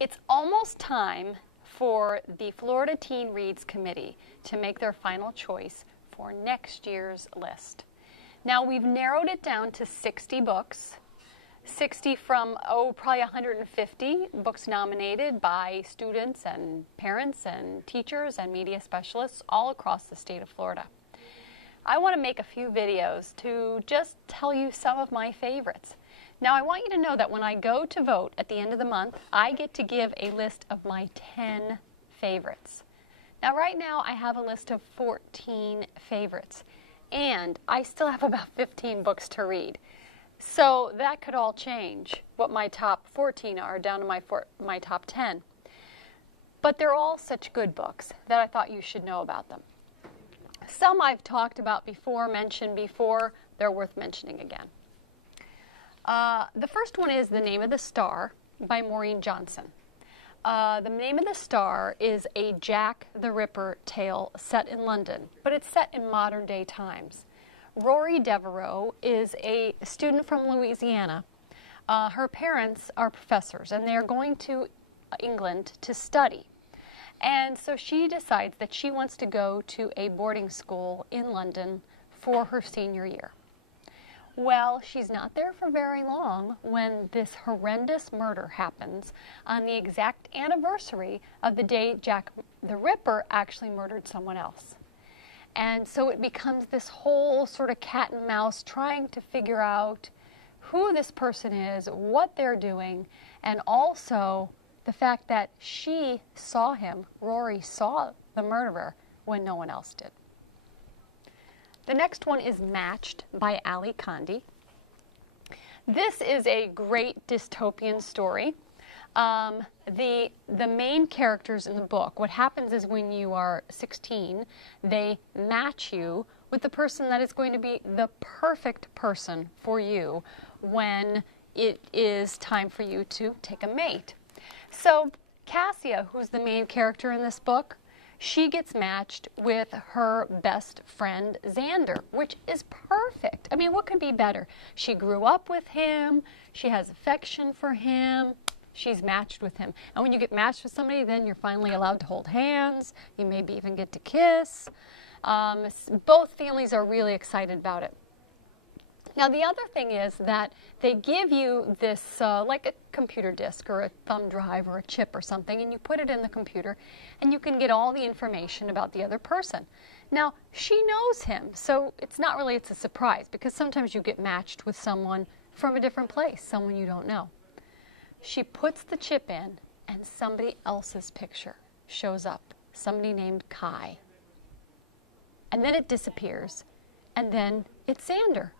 It's almost time for the Florida Teen Reads Committee to make their final choice for next year's list. Now, we've narrowed it down to 60 books, 60 from, probably 150 books nominated by students and parents and teachers and media specialists all across the state of Florida. I want to make a few videos to just tell you some of my favorites. Now, I want you to know that when I go to vote at the end of the month, I get to give a list of my 10 favorites. Now, right now, I have a list of 14 favorites, and I still have about 15 books to read. So that could all change, what my top 14 are down to my top 10. But they're all such good books that I thought you should know about them. Some I've talked about before, mentioned before, they're worth mentioning again. The first one is The Name of the Star by Maureen Johnson. The Name of the Star is a Jack the Ripper tale set in London, but it's set in modern day times. Rory Devereaux is a student from Louisiana. Her parents are professors, and they're going to England to study. And so she decides that she wants to go to a boarding school in London for her senior year. Well, she's not there for very long when this horrendous murder happens on the exact anniversary of the day Jack the Ripper actually murdered someone else. And so it becomes this whole sort of cat and mouse trying to figure out who this person is, what they're doing, and also the fact that she saw him, Rory saw the murderer when no one else did. The next one is Matched by Allie, Condie. This is a great dystopian story. The main characters in the book, what happens is when you are 16, they match you with the person that is going to be the perfect person for you when it is time for you to take a mate. So Cassia, who's the main character in this book, she gets matched with her best friend, Xander, which is perfect. I mean, what could be better? She grew up with him. She has affection for him. She's matched with him. And when you get matched with somebody, then you're finally allowed to hold hands. You maybe even get to kiss. Both families are really excited about it. Now, the other thing is that they give you this, like a computer disk or a thumb drive or a chip or something, and you put it in the computer, and you can get all the information about the other person. Now, she knows him, so it's a surprise, because sometimes you get matched with someone from a different place, someone you don't know. She puts the chip in, and somebody else's picture shows up, somebody named Kai. And then it disappears, and then it's Xander.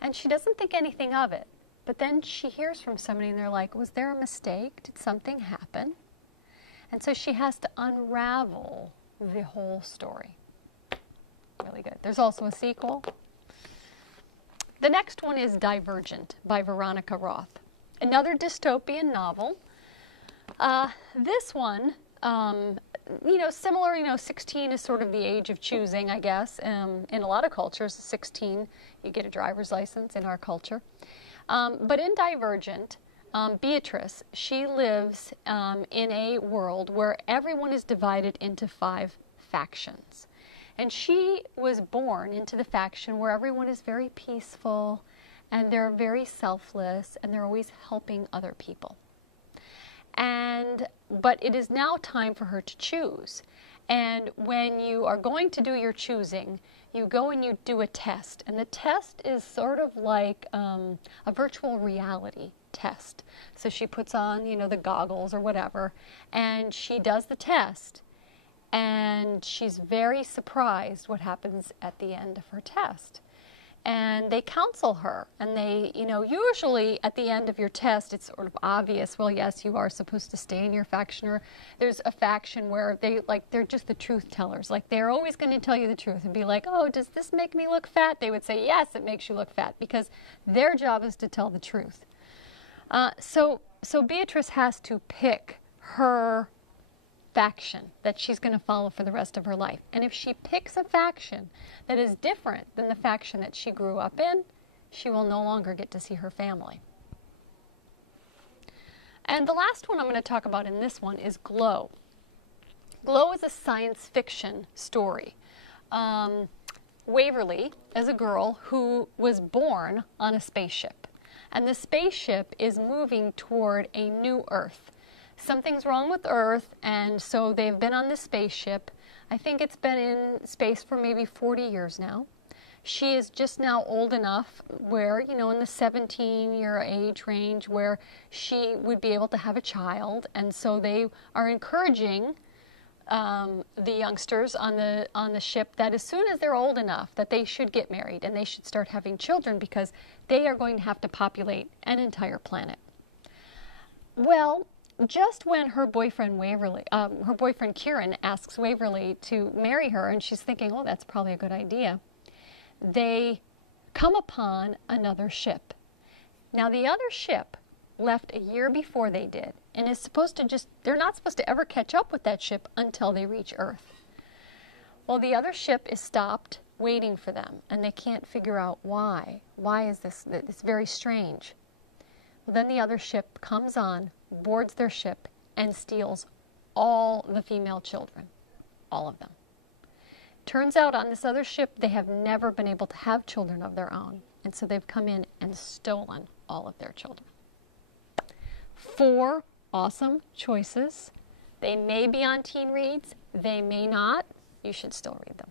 And she doesn't think anything of it. But then she hears from somebody and they're like, was there a mistake? Did something happen? And so she has to unravel the whole story. Really good. There's also a sequel. The next one is Divergent by Veronica Roth. Another dystopian novel. This one, similar, 16 is sort of the age of choosing, I guess. In a lot of cultures, 16, you get a driver's license in our culture. But in Divergent, Beatrice, she lives in a world where everyone is divided into 5 factions. And she was born into the faction where everyone is very peaceful, and they're very selfless, and they're always helping other people. But it is now time for her to choose. And when you are going to do your choosing, you go and you do a test. And the test is sort of like a virtual reality test. So she puts on, the goggles or whatever, and she does the test. And she's very surprised what happens at the end of her test. And they counsel her, and they, usually at the end of your test, it's sort of obvious, well, yes, you are supposed to stay in your faction, or there's a faction where they're just the truth tellers. Like, they're always going to tell you the truth and be like, oh, does this make me look fat? They would say, yes, it makes you look fat, because their job is to tell the truth. So Beatrice has to pick her faction that she's going to follow for the rest of her life. And if she picks a faction that is different than the faction that she grew up in, she will no longer get to see her family. And the last one I'm going to talk about in this one is Glow. Glow is a science fiction story. Waverly is a girl who was born on a spaceship. And the spaceship is moving toward a new Earth. Something's wrong with Earth, and so they've been on the spaceship. I think it's been in space for maybe 40 years now. She is just now old enough where, in the 17-year age range, where she would be able to have a child. And so they are encouraging the youngsters on the ship that as soon as they're old enough that they should get married and they should start having children because they are going to have to populate an entire planet. Well, just when her boyfriend Kieran asks Waverly to marry her, and she's thinking, oh, that's probably a good idea, they come upon another ship. Now, the other ship left a year before they did, and is supposed to they're not supposed to ever catch up with that ship until they reach Earth. Well, the other ship is stopped waiting for them, and they can't figure out why. Why is this? It's very strange. Well, then the other ship comes on, boards their ship, and steals all the female children, all of them. Turns out on this other ship, they have never been able to have children of their own, and so they've come in and stolen all of their children. 4 awesome choices. They may be on Teen Reads, they may not. You should still read them.